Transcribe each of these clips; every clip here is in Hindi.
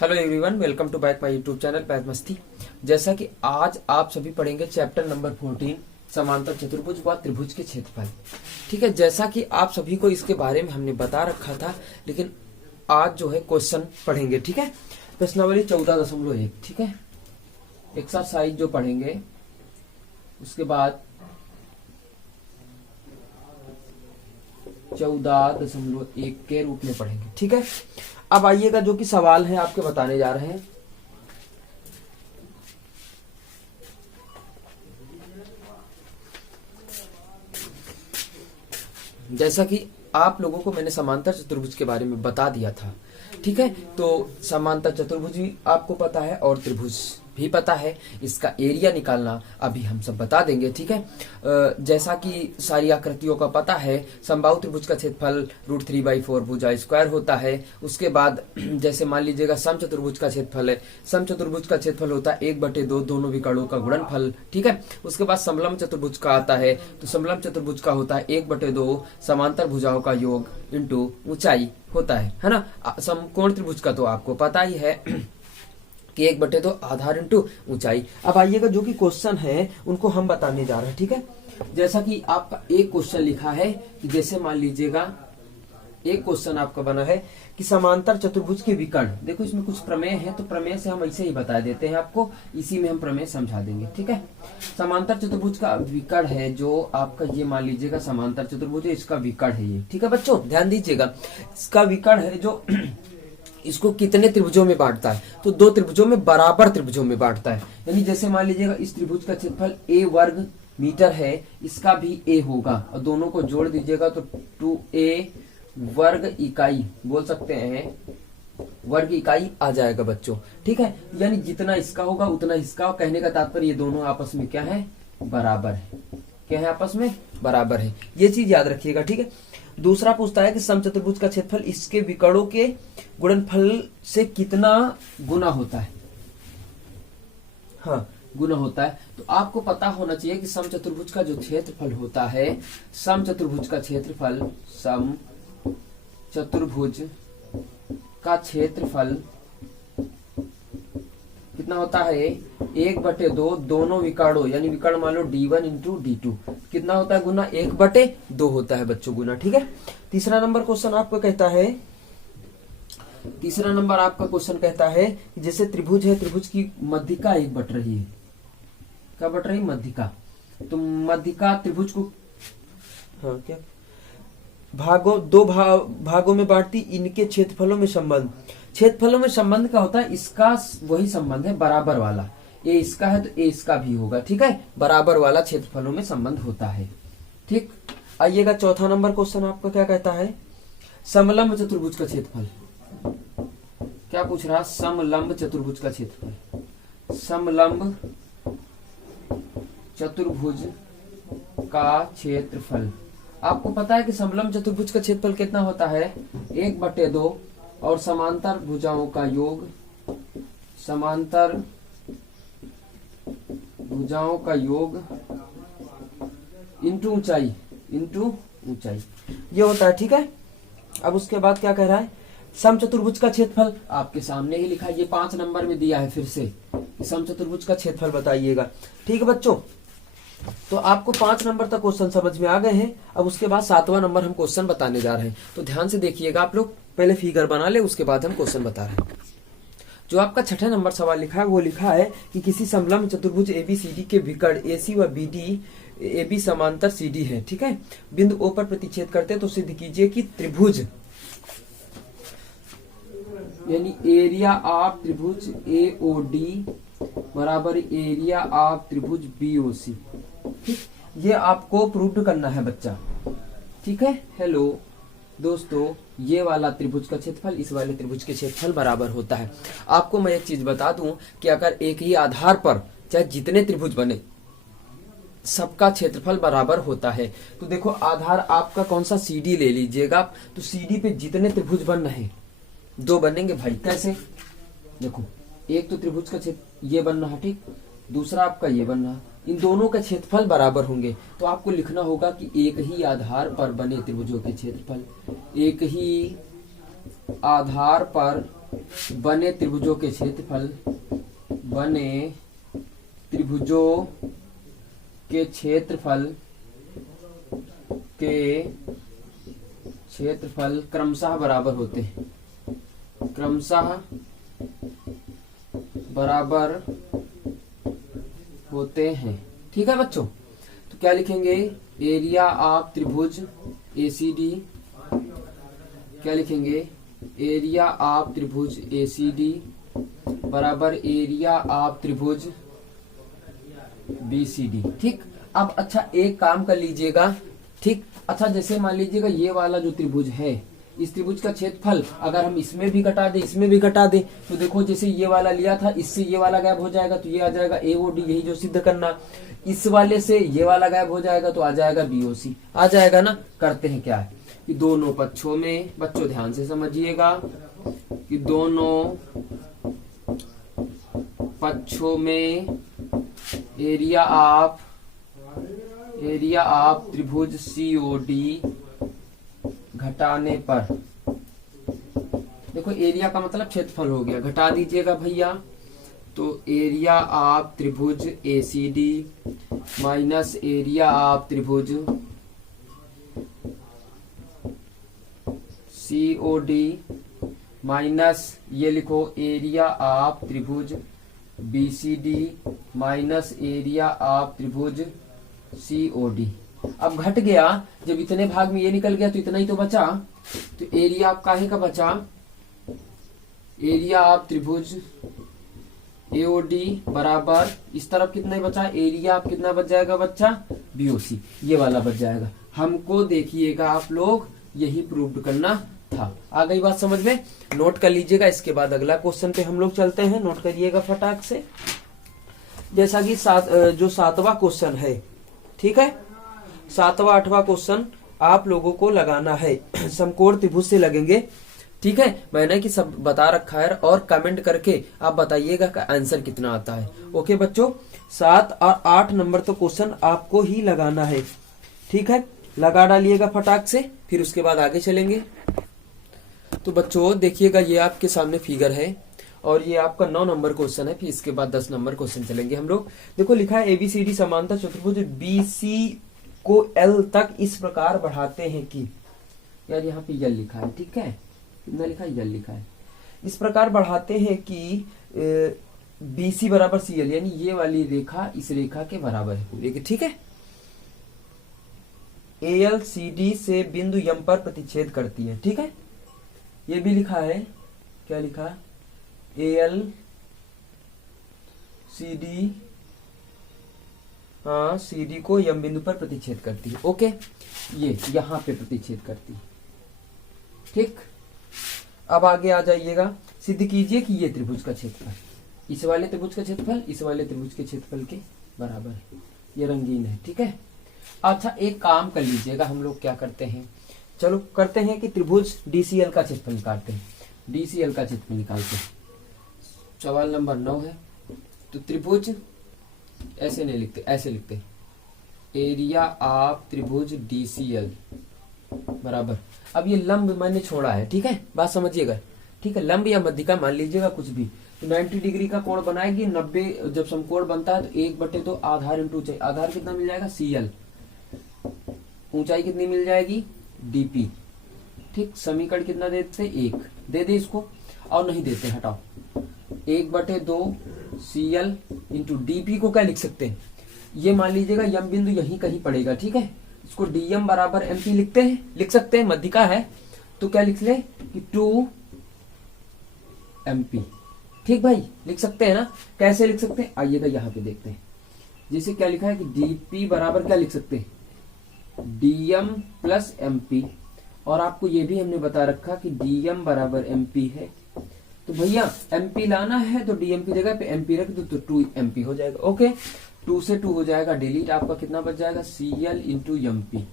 Hello everyone, welcome to back my YouTube channel पैद मस्ती। जैसा कि आज आप सभी पढ़ेंगे चैप्टर नंबर 14 समांतर चतुर्भुज व त्रिभुज के क्षेत्रफल। ठीक है, जैसा कि आप सभी को इसके बारे में हमने बता रखा था, लेकिन आज जो है क्वेश्चन पढ़ेंगे। ठीक है, प्रश्नावली 14.1। ठीक है, एक्सरसाइज जो पढ़ेंगे उसके बाद 14.1 के रूप में पढ़ेंगे। ठीक है, अब आइएगा जो कि सवाल है आपके बताने जा रहे हैं। जैसा कि आप लोगों को मैंने समांतर चतुर्भुज के बारे में बता दिया था। ठीक है, तो समांतर चतुर्भुज भी आपको पता है और त्रिभुज भी पता है। इसका एरिया निकालना अभी हम सब बता देंगे। ठीक है, जैसा कि सारी आकृतियों का पता है, समबाहु त्रिभुज का क्षेत्रफल √3/4 भुजा स्क्वायर होता है। उसके बाद जैसे मान लीजिएगा समचतुर्भुज का क्षेत्रफल है, समचतुर्भुज का क्षेत्रफल होता है 1/2 दोनों विकर्णों का गुणनफल। ठीक है, उसके बाद समलंब चतुर्भुज का आता है, तो समलंब चतुर्भुज का होता है 1/2 समांतर भुजाओं का योग इंटू ऊंचाई होता है ना। समकोण त्रिभुज का तो आपको पता ही है कि 1/2 आधार इंटू ऊंचाई। अब आइएगा जो कि क्वेश्चन है उनको हम बताने जा रहे हैं। ठीक है, जैसा कि आपका एक क्वेश्चन लिखा है कि जैसे मान लीजिएगा एक क्वेश्चन आपका बना है कि समांतर चतुर्भुज के विकर्ण। देखो इसमें कुछ प्रमेय है, तो प्रमेय से हम ऐसे ही बता देते हैं आपको, इसी में हम प्रमेय समझा देंगे। ठीक है, समांतर चतुर्भुज का विकर्ण है जो आपका, ये मान लीजिएगा समांतर चतुर्भुज है, इसका विकर्ण है ये। ठीक है बच्चों, ध्यान दीजिएगा, इसका विकर्ण है जो इसको कितने त्रिभुजों में बांटता है, तो 2 त्रिभुजों में, बराबर त्रिभुजों में बांटता है। यानी जैसे मान लीजिएगा इस त्रिभुज का क्षेत्रफल a वर्ग मीटर है, इसका भी a होगा, और दोनों को जोड़ दीजिएगा तो 2a वर्ग इकाई बोल सकते हैं, वर्ग इकाई आ जाएगा बच्चों। ठीक है, यानी जितना इसका होगा उतना इसका। कहने का तात्पर्य ये दोनों आपस में क्या है, बराबर है। क्या है, आपस में बराबर है, ये चीज याद रखिएगा। ठीक है, दूसरा पूछता है कि समचतुर्भुज का क्षेत्रफल इसके विकर्णों के गुणनफल से कितना गुना होता है। हाँ, गुना होता है। तो आपको पता होना चाहिए कि समचतुर्भुज का जो क्षेत्रफल होता है, समचतुर्भुज का क्षेत्रफल, समचतुर्भुज का क्षेत्रफल कितना होता है, 1/2 दोनों विकर्णों, यानी विकर्ण मान लो D1 इंटू D2 कितना होता है, गुना 1/2 होता है बच्चों, गुना। ठीक है, तीसरा नंबर क्वेश्चन आपको कहता है, तीसरा नंबर आपका क्वेश्चन कहता है कि जैसे त्रिभुज है, त्रिभुज की मध्यिका एक बट रही है। क्या बट रही, मध्यिका। तो मध्यिका त्रिभुज को क्या दो भागों में बांटती, इनके क्षेत्रफलों में संबंध। क्षेत्रफलों में संबंध क्या होता है, इसका वही संबंध है, बराबर वाला। ए इसका है तो ए इसका भी होगा। ठीक है, बराबर वाला क्षेत्रफलों में संबंध होता है। ठीक, आइएगा चौथा नंबर क्वेश्चन आपका क्या कहता है, समलंब चतुर्भुज का क्षेत्रफल। क्या पूछ रहा, समलंब चतुर्भुज का क्षेत्रफल। समलंब चतुर्भुज का क्षेत्रफल आपको पता है कि समलंब चतुर्भुज का क्षेत्रफल कितना होता है, 1/2 और समांतर भुजाओं का योग, समांतर भुजाओं का योग इंटू ऊंचाई, इंटू ऊंचाई, ये होता है। ठीक है, अब उसके बाद क्या कह रहा है, समचतुर्भुज का क्षेत्रफल आपके सामने ही लिखा है, ये 5 नंबर में दिया है। फिर से समचतुर्भुज का क्षेत्रफल बताइएगा। ठीक है बच्चों, तो आपको 5 नंबर तक क्वेश्चन समझ में आ गए हैं। अब उसके बाद 7वां नंबर हम क्वेश्चन बताने जा रहे हैं, तो ध्यान से देखिएगा आप लोग। पहले फिगर बना ले, उसके बाद हम क्वेश्चन बता रहे हैं। जो आपका 6ठा नंबर सवाल लिखा है वो लिखा है कि किसी समलंब चतुर्भुज ABCD के विकर्ण AC व BD AB समांतर CD है। ठीक है, बिंदु O पर प्रतिच्छेद करते हैं, तो सिद्ध कीजिए कि त्रिभुज, यानी एरिया ऑफ त्रिभुज AOD बराबर एरिया ऑफ त्रिभुज BOC। ठीक, ये आपको प्रूव करना है बच्चा। ठीक है, हेलो दोस्तों, ये वाला त्रिभुज का क्षेत्रफल इस वाले त्रिभुज के क्षेत्रफल बराबर होता है। आपको मैं एक चीज बता दूं कि अगर एक ही आधार पर चाहे जितने त्रिभुज बने, सबका क्षेत्रफल बराबर होता है। तो देखो आधार आपका कौन सा, CD ले लीजिएगा, तो CD पे जितने त्रिभुज बन रहे, 2 बनेंगे भाई। कैसे, देखो एक तो त्रिभुज का क्षेत्र ये बन रहा, ठीक, दूसरा आपका ये बन रहा, इन दोनों का क्षेत्रफल बराबर होंगे। तो आपको लिखना होगा कि एक ही आधार पर बने त्रिभुजों के क्षेत्रफल, एक ही आधार पर बने त्रिभुजों के क्षेत्रफल, बने त्रिभुजों के क्षेत्रफल क्रमशः बराबर होते हैं, क्रमशः बराबर होते हैं। ठीक है बच्चों, तो क्या लिखेंगे, एरिया ऑफ त्रिभुज एसीडी, क्या लिखेंगे, एरिया ऑफ त्रिभुज एसीडी बराबर एरिया ऑफ त्रिभुज बीसीडी। ठीक, अब अच्छा एक काम कर लीजिएगा। ठीक, अच्छा जैसे मान लीजिएगा ये वाला जो त्रिभुज है, इस त्रिभुज का क्षेत्रफल अगर हम इसमें भी घटा दें, इसमें भी घटा दें, तो देखो जैसे ये वाला लिया था, इससे ये वाला गायब हो जाएगा, तो ये आ जाएगा एओडी, यही जो सिद्ध करना। इस वाले से ये वाला गायब हो जाएगा, तो आ जाएगा बीओसी, आ जाएगा ना। करते हैं क्या है कि दोनों पक्षों में, बच्चों ध्यान से समझिएगा, कि दोनों पक्षों में एरिया ऑफ त्रिभुज सीओडी घटाने पर, देखो एरिया का मतलब क्षेत्रफल हो गया, घटा दीजिएगा भैया, तो एरिया ऑफ त्रिभुज एसीडी माइनस एरिया ऑफ त्रिभुज सीओडी माइनस ये लिखो एरिया ऑफ त्रिभुज बीसीडी माइनस एरिया ऑफ त्रिभुज सीओडी। अब घट गया, जब इतने भाग में ये निकल गया तो इतना ही तो बचा, तो एरिया आप काहे का बचा, एरिया ऑफ त्रिभुज एओडी बराबर इस तरफ कितना ही बचा, एरिया आप कितना बच जाएगा बच्चा, बीओसी, ये वाला बच जाएगा। हमको देखिएगा आप लोग यही प्रूव करना था। आ गई बात समझ में, नोट कर लीजिएगा। इसके बाद अगला क्वेश्चन पे हम लोग चलते हैं, नोट करिएगा फटाक से। जैसा कि जो सातवां क्वेश्चन है, ठीक है, सातवां आठवां क्वेश्चन आप लोगों को लगाना है, समकोण त्रिभुज से लगेंगे। ठीक है, मैंने कि सब बता रखा है, और कमेंट करके आप बताइएगा का आंसर कितना आता है। ओके बच्चों, 7 और 8 नंबर तो क्वेश्चन आपको ही लगाना है। ठीक है, लगा डालिएगा फटाक से, फिर उसके बाद आगे चलेंगे। तो बच्चों देखिएगा, ये आपके सामने फिगर है और ये आपका 9 नंबर क्वेश्चन है, फिर इसके बाद 10 नंबर क्वेश्चन चलेंगे हम लोग। देखो लिखा है एबीसीडी समांतर चतुर्भुज बीसी को एल तक इस प्रकार बढ़ाते हैं कि, यार यहाँ पे यल लिखा है, ठीक है, कितना लिखा है, यल लिखा है, इस प्रकार बढ़ाते हैं कि बीसी बराबर सी एल, यानी ये वाली रेखा इस रेखा के बराबर है पूरे के। ठीक है, एल सी डी से बिंदु यम पर प्रतिच्छेद करती है। ठीक है, ये भी लिखा है, क्या लिखा, एल सी डी, हाँ सी डी को यम बिंदु पर प्रतिच्छेद करती है। ओके, ये यहां पे प्रतिच्छेद करती है। ठीक, अब आगे आ जाइएगा, सिद्ध कीजिए कि ये त्रिभुज का क्षेत्रफल इस वाले त्रिभुज का क्षेत्रफल इस वाले त्रिभुज के क्षेत्रफल के बराबर है। ये रंगीन है। ठीक है, अच्छा एक काम कर लीजिएगा, हम लोग क्या करते हैं, चलो करते हैं कि त्रिभुज डीसीएल का क्षेत्रफल निकालते हैं, डीसीएल का क्षेत्रफल निकालते हैं। सवाल नंबर 9 है, तो त्रिभुज ऐसे नहीं लिखते, ऐसे लिखते हैं, एरिया ऑफ त्रिभुज डीसीएल बराबर, अब ये लंब मैंने छोड़ा है। ठीक है, बात समझिएगा। ठीक है, लंब या मध्यिका मान लीजिएगा कुछ भी, तो 90 डिग्री का कोण बनाएगी। 90 जब समकोण बनता है तो 1/2 आधार इंटू ऊंचाई, आधार कितना मिल जाएगा सीएल, ऊंचाई कितनी मिल जाएगी डीपी। ठीक, समीकरण कितना देते, 1 दे दे इसको, और नहीं देते हटाओ, 1/2 सीएल इंटू डीपी को क्या लिख सकते हैं, ये मान लीजिएगा यम बिंदु यहीं कहीं पड़ेगा। ठीक है, इसको डीएम बराबर एमपी लिखते हैं, लिख सकते हैं, मध्यिका है तो क्या लिख ले कि 2 एमपी। ठीक भाई, लिख सकते हैं ना, कैसे लिख सकते हैं, आइएगा यहाँ पे देखते हैं। जैसे क्या लिखा है कि डीपी बराबर क्या लिख सकते हैं, डीएम प्लस एमपी, और आपको ये भी हमने बता रखा कि डीएम बराबर एमपी है। तो भैया एमपी लाना है तो डीएम की जगह पे एमपी रख दो, तो 2 एमपी हो जाएगा। ओके, 2 से 2 हो जाएगा डिलीट, आपका कितना बच जाएगा सीएल इंटू एमपी।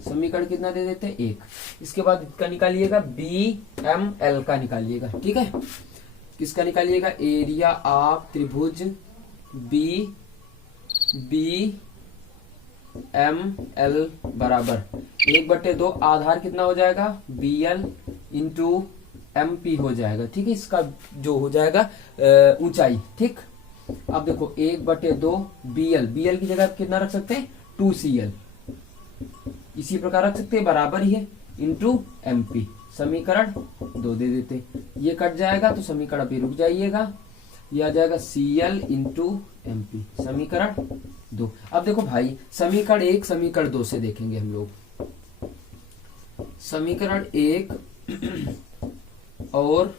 समीकरण कितना दे देते हैं, 1। इसके बाद इसका निकालिएगा बी एम एल का निकालिएगा। ठीक है, किसका निकालिएगा, एरिया ऑफ त्रिभुज बी एम एल बराबर 1/2, आधार कितना हो जाएगा बी एल इंटू MP हो जाएगा। ठीक है, इसका जो हो जाएगा ऊंचाई। ठीक, अब देखो 1/2 BL, BL की जगह कितना रख सकते हैं 2CL, इसी प्रकार रख सकते हैं, बराबर ही है इंटू MP। समीकरण 2 दे देते, ये कट जाएगा तो समीकरण अभी रुक जाइएगा, ये आ जाएगा CL इंटू MP, समीकरण 2। अब देखो भाई समीकरण 1 समीकरण 2 से देखेंगे हम लोग। समीकरण 1 और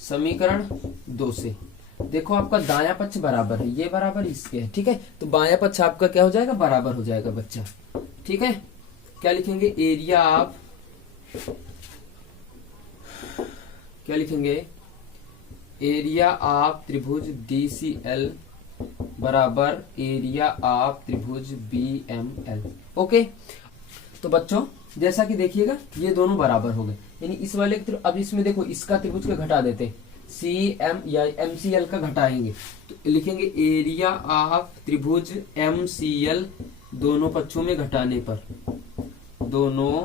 समीकरण 2 से देखो आपका दायां पक्ष बराबर है, ये बराबर इसके है। ठीक है, तो बायां पक्ष आपका क्या हो जाएगा, बराबर हो जाएगा बच्चा। ठीक है, क्या लिखेंगे, एरिया ऑफ, क्या लिखेंगे, एरिया ऑफ त्रिभुज DCL बराबर एरिया ऑफ त्रिभुज BML। ओके, तो बच्चों जैसा कि देखिएगा ये दोनों बराबर हो गए, यानी इस वाले अब इसमें देखो इसका त्रिभुज का घटा देते, CM या MCL का घटाएंगे तो लिखेंगे एरिया ऑफ त्रिभुज MCL दोनों पक्षों में घटाने पर, दोनों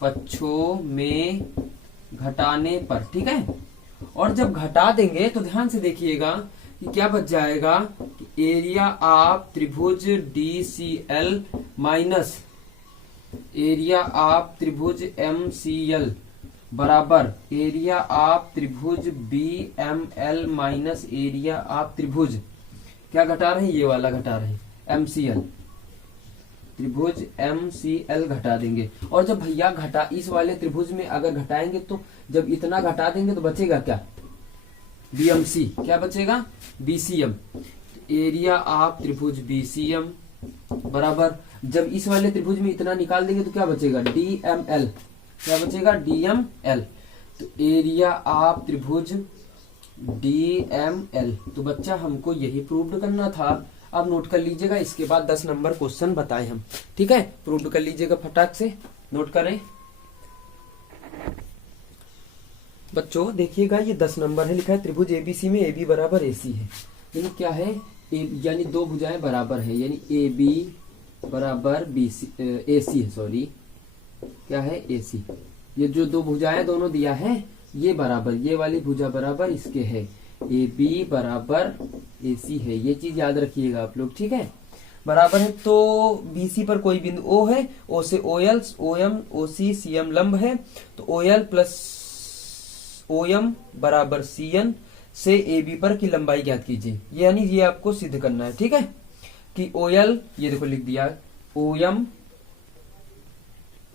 पक्षों में घटाने पर। ठीक है, और जब घटा देंगे तो ध्यान से देखिएगा कि क्या बच जाएगा, एरिया ऑफ त्रिभुज DCL माइनस एरिया ऑफ त्रिभुज MCL बराबर एरिया ऑफ त्रिभुज BML माइनस एरिया ऑफ त्रिभुज, क्या घटा रहे हैं, ये वाला घटा रहे हैं MCL, त्रिभुज MCL घटा देंगे। और जब भैया घटा इस वाले त्रिभुज में अगर घटाएंगे तो जब इतना घटा देंगे तो बचेगा क्या, BMC, क्या बचेगा BCM, एरिया ऑफ त्रिभुज BCM बराबर जब इस वाले त्रिभुज में इतना निकाल देंगे तो क्या बचेगा DML, क्या बचेगा DML, तो एरिया ऑफ त्रिभुज DML। तो बच्चा हमको यही प्रूव करना था। अब नोट कर लीजिएगा, इसके बाद 10 नंबर क्वेश्चन बताए हम। ठीक है, प्रूव कर लीजिएगा, फटाक से नोट करें बच्चों। देखिएगा ये 10 नंबर है, लिखा है त्रिभुज ABC में AB बराबर AC है, यानी क्या है, यानी दो भुजाएं बराबर है, यानी AB बराबर BC AC है, सॉरी क्या है AC, ये जो दो भुजाएं दोनों दिया है ये बराबर, ये वाली भुजा बराबर इसके है, AB बराबर AC है, ये चीज याद रखिएगा आप लोग। ठीक है, बराबर है तो BC पर कोई बिंदु O है, O से OL, OM, OC, CM लंब है, तो OL प्लस OM बराबर CN से AB पर की लंबाई ज्ञात कीजिए, यानी ये आपको सिद्ध करना है। ठीक है, कि OL, ये देखो लिख दिया,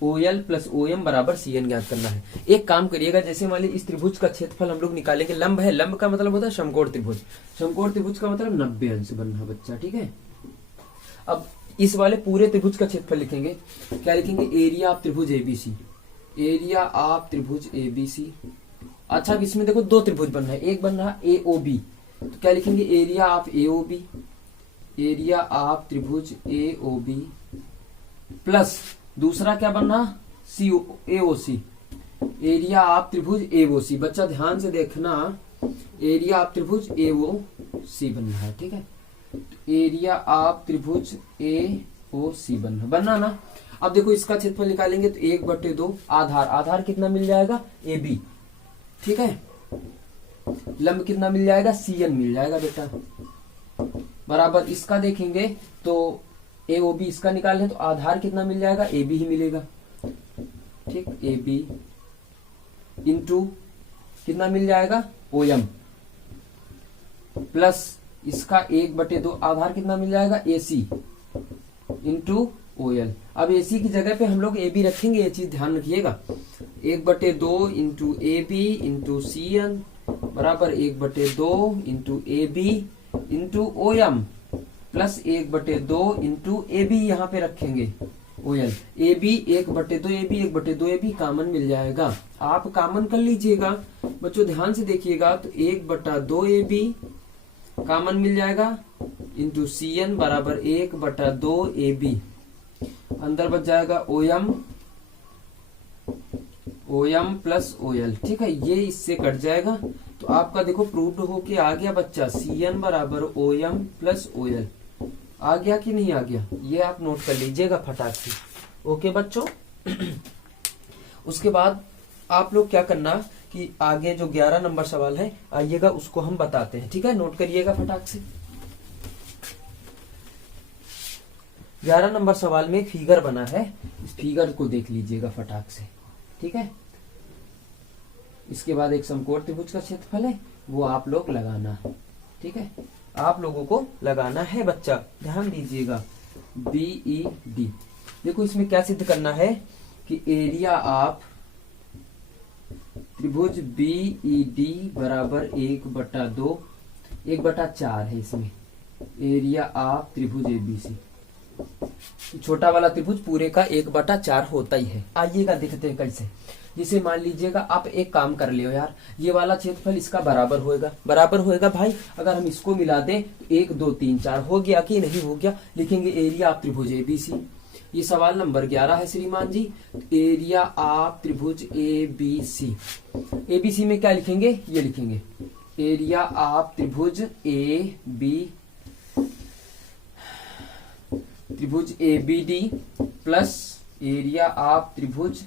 OL प्लस OM बराबर CN ज्ञात करना है। एक काम करिएगा, जैसे मान लीजिए इस त्रिभुज का क्षेत्रफल हम लोग निकालेंगे, लंब है, लंब का मतलब होता है समकोण त्रिभुज, समकोण त्रिभुज का मतलब 90 अंश बनना बच्चा। ठीक है, अब इस वाले पूरे त्रिभुज का क्षेत्रफल लिखेंगे, क्या लिखेंगे, एरिया ऑफ त्रिभुज ABC, एरिया ऑफ त्रिभुज ABC। अच्छा, अब इसमें देखो दो त्रिभुज बन रहा है, एक बन रहा है AOB, तो क्या लिखेंगे, area of AOB, area of त्रिभुज AOB प्लस दूसरा क्या बन रहा AOC, एरिया ऑफ त्रिभुज AOC। बच्चा ध्यान से देखना, एरिया ऑफ त्रिभुज AOC बन रहा है। ठीक है, एरिया ऑफ त्रिभुज AOC बनना ना। अब देखो इसका क्षेत्रफल निकालेंगे तो 1/2 आधार, आधार कितना मिल जाएगा AB। ठीक है, लंब कितना मिल जाएगा, CN मिल जाएगा बेटा, बराबर इसका देखेंगे तो AOB इसका निकाल लें तो आधार कितना मिल जाएगा, AB ही मिलेगा। ठीक, AB इंटू कितना मिल जाएगा OM प्लस इसका 1/2 आधार कितना मिल जाएगा AC इंटू OL। अब AC की जगह पे हम लोग AB रखेंगे, ये चीज ध्यान रखिएगा, 1/2 इंटू AB इंटू CN बराबर 1/2 into AB into OM plus 1/2 into AB यहाँ पे रखेंगे OL, AB 1/2 AB 1/2 AB common मिल जाएगा, आप कॉमन कर लीजिएगा बच्चों, ध्यान से देखिएगा, तो 1/2 AB कॉमन मिल जाएगा इंटू CN बराबर 1/2 AB, अंदर बच जाएगा OM प्लस OL। ठीक है, ये इससे कट जाएगा तो आपका देखो प्रूव्ड होके आ गया बच्चा, CN बराबर OM प्लस OL। आ गया कि नहीं आ गया, ये आप नोट कर लीजिएगा फटाक से। ओके बच्चों, उसके बाद आप लोग क्या करना कि आगे जो 11 नंबर सवाल है आइएगा उसको हम बताते हैं। ठीक है, नोट करिएगा फटाक से। 11 नंबर सवाल में एक फिगर बना है, इस फिगर को देख लीजिएगा फटाक से। ठीक है, इसके बाद एक समकोण त्रिभुज का क्षेत्रफल है, वो आप लोग लगाना है। ठीक है, आप लोगों को लगाना है बच्चा, ध्यान दीजिएगा। BED, देखो इसमें क्या सिद्ध करना है कि एरिया ऑफ त्रिभुज BED बराबर 1/2, 1/4 है इसमें एरिया ऑफ त्रिभुज ABC। छोटा वाला त्रिभुज पूरे का 1/4 होता ही है। आइएगा देखते हैं कैसे। जिसे मान लीजिएगा आप एक काम कर लियो यार, ये वाला क्षेत्रफल इसका बराबर होएगा भाई। अगर हम इसको मिला दें तो 1 2 3 4 हो गया कि नहीं हो गया। लिखेंगे एरिया ऑफ त्रिभुज ABC। ये सवाल नंबर 11 है श्रीमान जी। एरिया ऑफ त्रिभुज ABC। ABC में क्या लिखेंगे, ये लिखेंगे एरिया ऑफ त्रिभुज ABD प्लस एरिया ऑफ त्रिभुज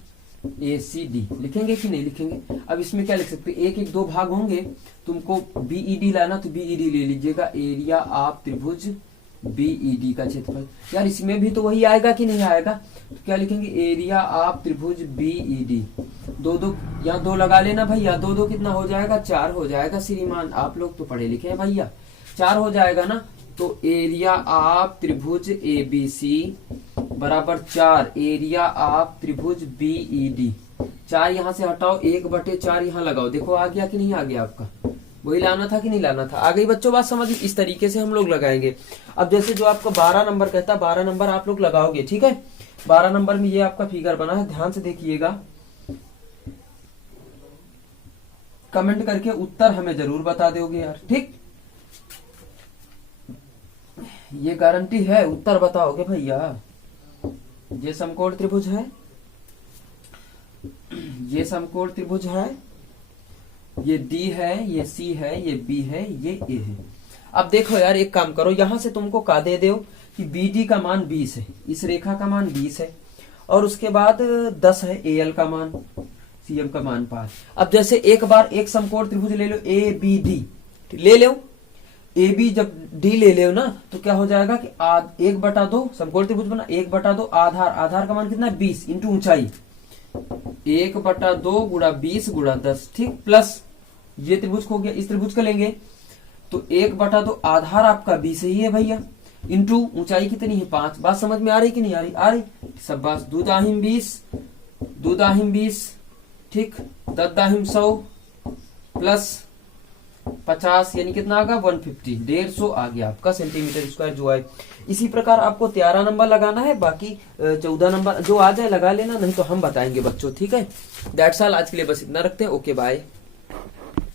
ACD। लिखेंगे कि नहीं लिखेंगे। अब इसमें क्या लिख सकते हैं, 1 1 2 भाग होंगे, तुमको BED लाना तो BED ले लीजिएगा, एरिया ऑफ त्रिभुज BED का क्षेत्रफल। यार इसमें भी तो वही आएगा कि नहीं आएगा, तो क्या लिखेंगे एरिया ऑफ त्रिभुज BED। 2 2 यहाँ 2 लगा लेना भैया, 2 2 कितना हो जाएगा, 4 हो जाएगा श्रीमान। आप लोग तो पढ़े लिखे हैं भैया, 4 हो जाएगा ना। तो एरिया ऑफ त्रिभुज ABC बराबर 4 एरिया ऑफ त्रिभुज BED। 4 यहाँ से हटाओ, 1/4 यहाँ लगाओ। देखो आ गया कि नहीं आ गया आपका, वही लाना था कि नहीं लाना था। आ गई बच्चों बात समझ। इस तरीके से हम लोग लगाएंगे। अब जैसे जो आपको 12 नंबर कहता है, 12 नंबर आप लोग लगाओगे। ठीक है, 12 नंबर में ये आपका फिगर बना है, ध्यान से देखिएगा। कमेंट करके उत्तर हमें जरूर बता दोगे यार। ठीक, ये गारंटी है, उत्तर बताओगे भैया। ये समकोण त्रिभुज है, ये समकोण त्रिभुज है, ये D है, ये C है, ये B है, ये A है। अब देखो यार, एक काम करो, यहां से तुमको का दे दो कि BD का मान 20 है, इस रेखा का मान 20 है, और उसके बाद 10 है AL का मान, CM का मान 5। अब जैसे एक बार एक समकोण त्रिभुज ले लो ABD, ले लो AB, जब D ले लो ना तो क्या हो जाएगा कि 1/2 समकोण त्रिभुज बना, 1/2 आधार का मान कितना है 20 इंटू ऊंचाई, 1/2 गुणा 20 गुणा 10। ठीक, प्लस ये त्रिभुज हो गया, इस त्रिभुज का लेंगे तो 1/2 आधार आपका 20 ही है भैया, इंटू ऊंचाई कितनी है 5। बात समझ में आ रही कि नहीं आ रही, आ रही सब बात। 2 दाहिम 20, 2 दाहिम 20, ठीक, 10 दाहिम 100 प्लस 50 यानी कितना आ गया 150, 150 आ गया आपका सेंटीमीटर स्क्वायर जो है। इसी प्रकार आपको 13 नंबर लगाना है, बाकी 14 नंबर जो आ जाए लगा लेना, नहीं तो हम बताएंगे बच्चों। ठीक है, दैट्स ऑल, आज के लिए बस इतना रखते हैं। Okay bye.